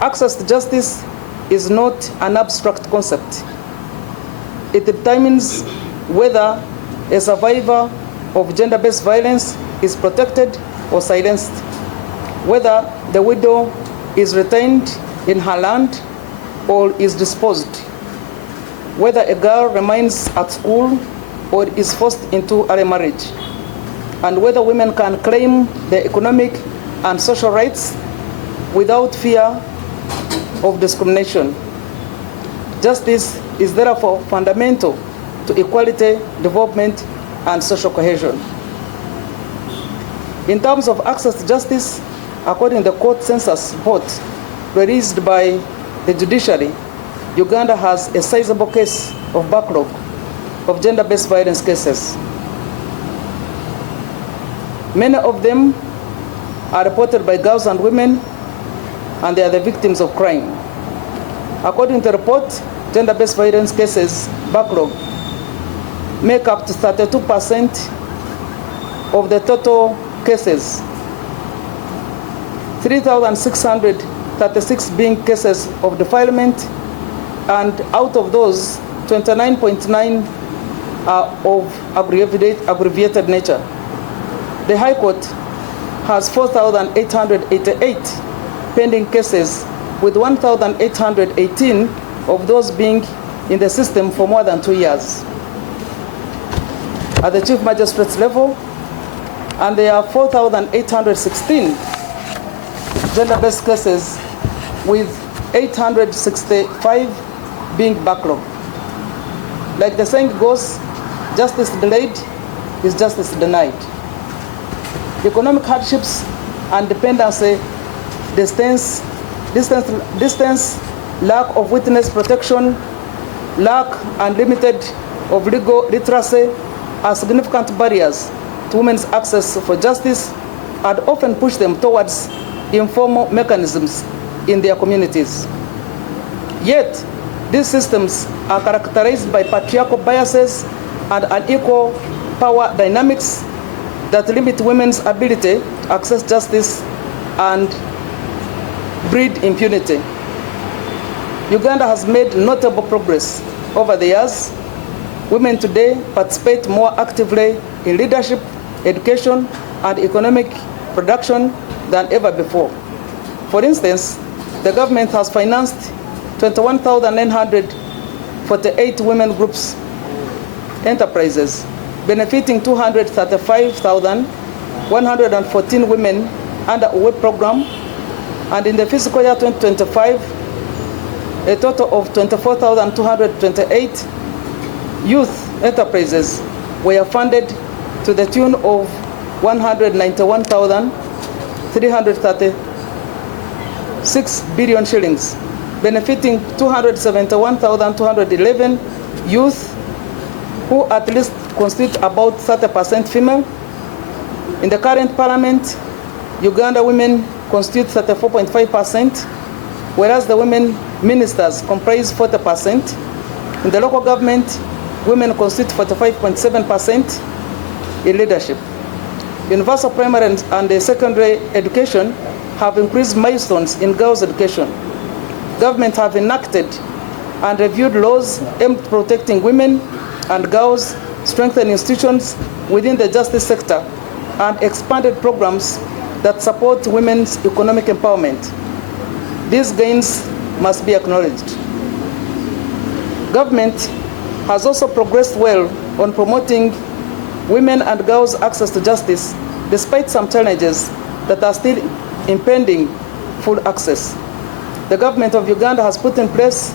Access to justice is not an abstract concept. It determines whether a survivor of gender-based violence is protected or silenced, whether the widow is retained in her land or is disposed, whether a girl remains at school or is forced into early marriage, and whether women can claim their economic and social rights without fear of discrimination. Justice is therefore fundamental to equality, development, and social cohesion. In terms of access to justice, according to the court census report released by the Judiciary, Uganda has a sizable case of backlog of gender-based violence cases. Many of them are reported by girls and women, and they are the victims of crime. According to the report, gender-based violence cases backlog make up to 32% of the total cases, 3,636 being cases of defilement, and out of those, 29.9 are of aggravated nature. The High Court has 4,888 pending cases, with 1,818 of those being in the system for more than 2 years. At the Chief Magistrate's level, and there are 4,816 gender-based cases, with 865 being backlog. Like the saying goes, justice delayed is justice denied. Economic hardships and dependency, distance, lack of witness protection, lack and limited of legal literacy are significant barriers to women's access for justice and often push them towards informal mechanisms in their communities. Yet, these systems are characterized by patriarchal biases and unequal power dynamics that limit women's ability to access justice and breed impunity. Uganda has made notable progress over the years. Women today participate more actively in leadership, education, and economic production than ever before. For instance, the government has financed 21,948 women groups enterprises, benefiting 235,114 women under a WEB program, and in the fiscal year 2025, a total of 24,228 youth enterprises were funded to the tune of 191,336 billion shillings, benefiting 271,211 youth who at least constitute about 30% female. In the current parliament, Uganda women constitute 34.5%, whereas the women ministers comprise 40%. In the local government, women constitute 45.7% in leadership. Universal primary and secondary education have increased milestones in girls' education. Government have enacted and reviewed laws aimed at protecting women and girls, strengthened institutions within the justice sector, and expanded programs that support women's economic empowerment. These gains must be acknowledged. Government has also progressed well on promoting women and girls' access to justice, despite some challenges that are still impending full access. The government of Uganda has put in place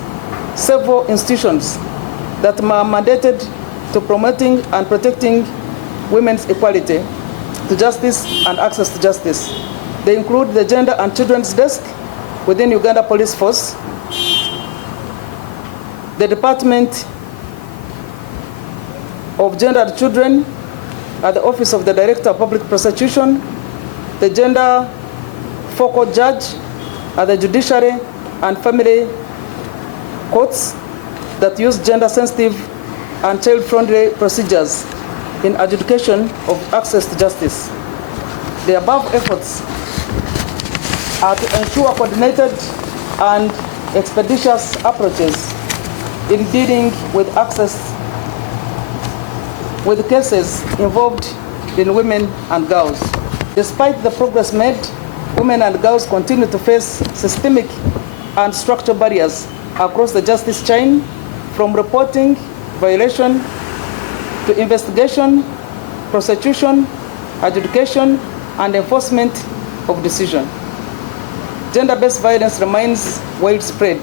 several institutions that are mandated to promoting and protecting women's equality to justice and access to justice. They include the Gender and Children's Desk within Uganda Police Force, the Department of Gender and Children at the Office of the Director of Public Prosecution, the Gender Focal Judge at the Judiciary and Family Courts that use gender-sensitive and child-friendly procedures in adjudication of access to justice. The above efforts are to ensure coordinated and expeditious approaches in dealing with cases involved in women and girls. Despite the progress made, women and girls continue to face systemic and structural barriers across the justice chain, from reporting violation to investigation, prosecution, adjudication, and enforcement of decision. Gender-based violence remains widespread.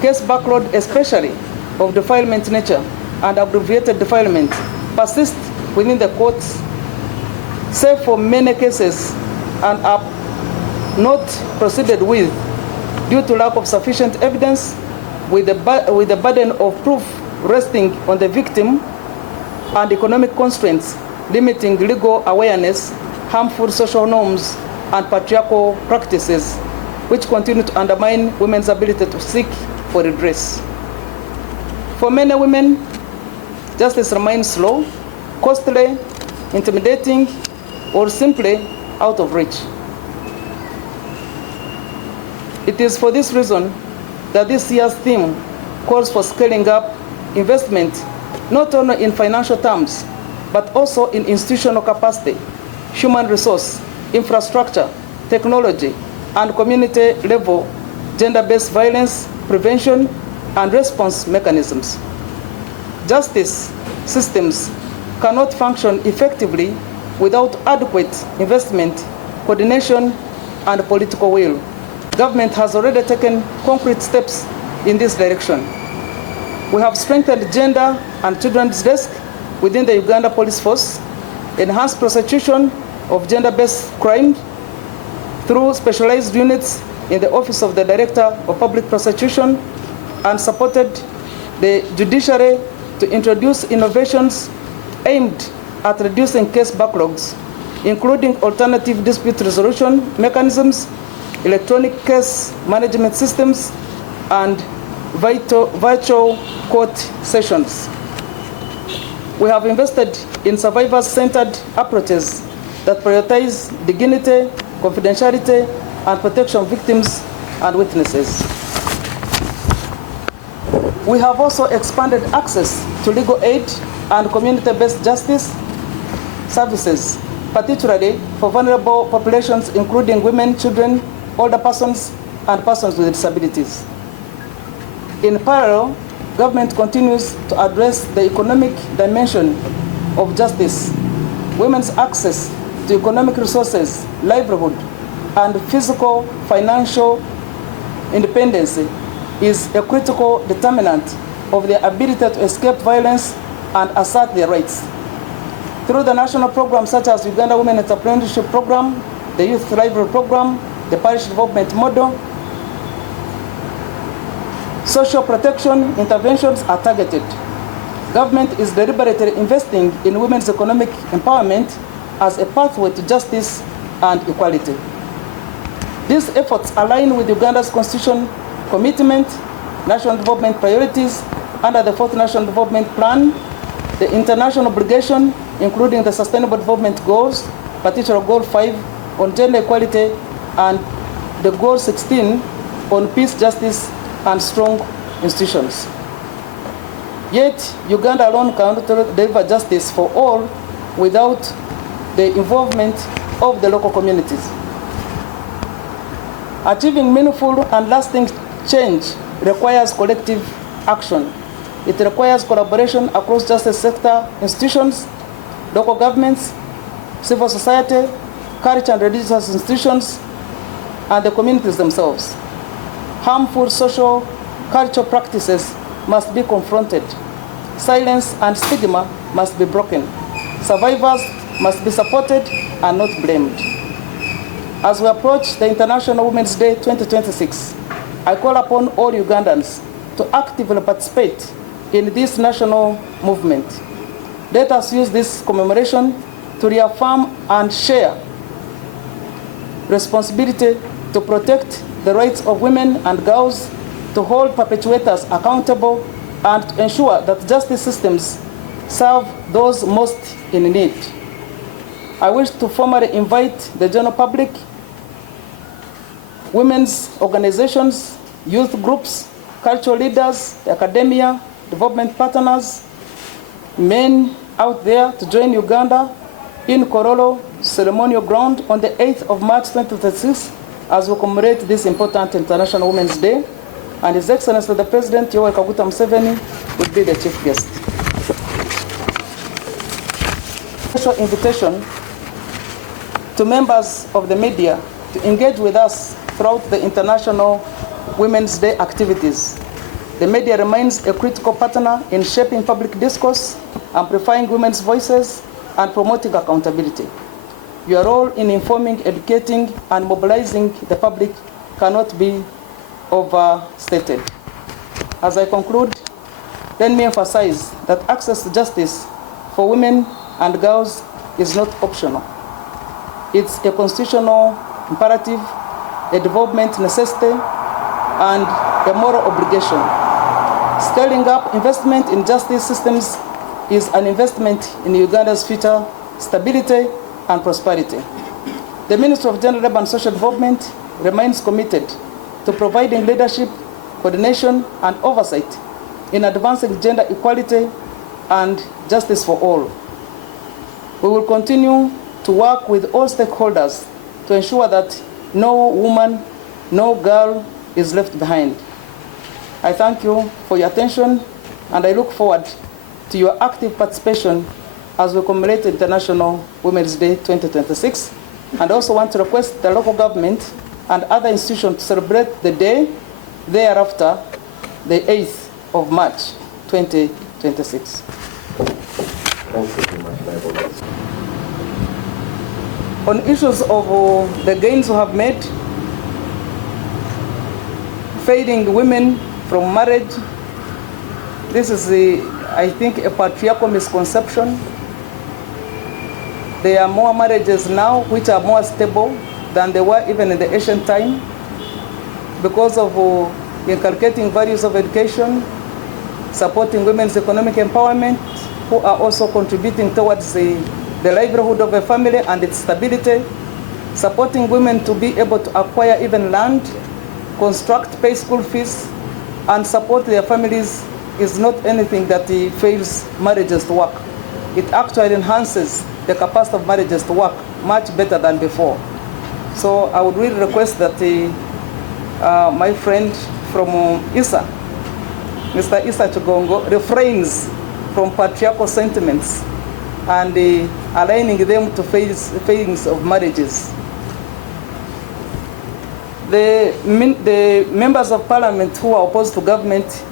Case backlog, especially of defilement nature and aggravated defilement, persist within the courts, save for many cases, and are not proceeded with due to lack of sufficient evidence, with the burden of proof resting on the victim and economic constraints limiting legal awareness, harmful social norms, and patriarchal practices, which continue to undermine women's ability to seek for redress. For many women, justice remains slow, costly, intimidating, or simply out of reach. It is for this reason that this year's theme calls for scaling up investment, not only in financial terms, but also in institutional capacity, human resource, infrastructure, technology, and community-level gender-based violence prevention and response mechanisms. Justice systems cannot function effectively without adequate investment, coordination, and political will. Government has already taken concrete steps in this direction. We have strengthened gender and children's desk within the Uganda Police Force, enhanced prosecution of gender-based crime through specialized units in the Office of the Director of Public Prosecution, and supported the Judiciary to introduce innovations aimed at reducing case backlogs, including alternative dispute resolution mechanisms, electronic case management systems, and virtual court sessions. We have invested in survivor-centered approaches that prioritize dignity, confidentiality, and protection of victims and witnesses. We have also expanded access to legal aid and community-based justice services, particularly for vulnerable populations, including women, children, older persons, and persons with disabilities. In parallel, government continues to address the economic dimension of justice. Women's access to economic resources, livelihood, and physical financial independence is a critical determinant of their ability to escape violence and assert their rights. Through the national programs such as Uganda Women Entrepreneurship Program, the Youth Livelihood Program, the Parish Development Model, social protection interventions are targeted. Government is deliberately investing in women's economic empowerment as a pathway to justice and equality. These efforts align with Uganda's constitution commitment, national development priorities under the 4th National Development Plan, the international obligation, including the Sustainable Development Goals, particularly Goal 5 on gender equality, and the Goal 16 on peace, justice, and strong institutions. Yet, Uganda alone cannot deliver justice for all without the involvement of the local communities. Achieving meaningful and lasting change requires collective action. It requires collaboration across justice sector institutions, local governments, civil society, culture and religious institutions, and the communities themselves. Harmful social cultural practices must be confronted. Silence and stigma must be broken. Survivors must be supported and not blamed. As we approach the International Women's Day 2026, I call upon all Ugandans to actively participate in this national movement. Let us use this commemoration to reaffirm and share responsibility to protect the rights of women and girls, to hold perpetrators accountable, and to ensure that justice systems serve those most in need. I wish to formally invite the general public women's organizations, youth groups, cultural leaders, academia, development partners, men out there to join Uganda in Korolo ceremonial ground on the 8th of March 2036 as we commemorate this important International Women's Day. And His Excellency the President, Yoweri Kaguta Museveni, will be the chief guest. Special invitation to members of the media to engage with us throughout the International Women's Day activities. The media remains a critical partner in shaping public discourse, amplifying women's voices, and promoting accountability. Your role in informing, educating, and mobilizing the public cannot be overstated. As I conclude, let me emphasize that access to justice for women and girls is not optional. It's a constitutional imperative, a development necessity, and a moral obligation. Scaling up investment in justice systems is an investment in Uganda's future stability and prosperity. The Ministry of Gender, Labour and Social Development remains committed to providing leadership, coordination, and oversight in advancing gender equality and justice for all. We will continue to work with all stakeholders to ensure that no woman, no girl is left behind. I thank you for your attention, and I look forward to your active participation as we commemorate International Women's Day 2026, and also want to request the local government and other institutions to celebrate the day thereafter, the 8th of March 2026. On issues of the gains we have made, fading women from marriage, this is, I think, a patriarchal misconception. There are more marriages now which are more stable than they were even in the ancient time because of inculcating values of education, supporting women's economic empowerment, who are also contributing towards the livelihood of a family and its stability, supporting women to be able to acquire even land, construct, pay school fees, and support their families is not anything that fails marriages to work. It actually enhances the capacity of marriages to work much better than before. So I would really request that my friend from ISA, Mr. Isa Chugongo, refrains from patriarchal sentiments and aligning them to failings of marriages. The members of parliament who are opposed to government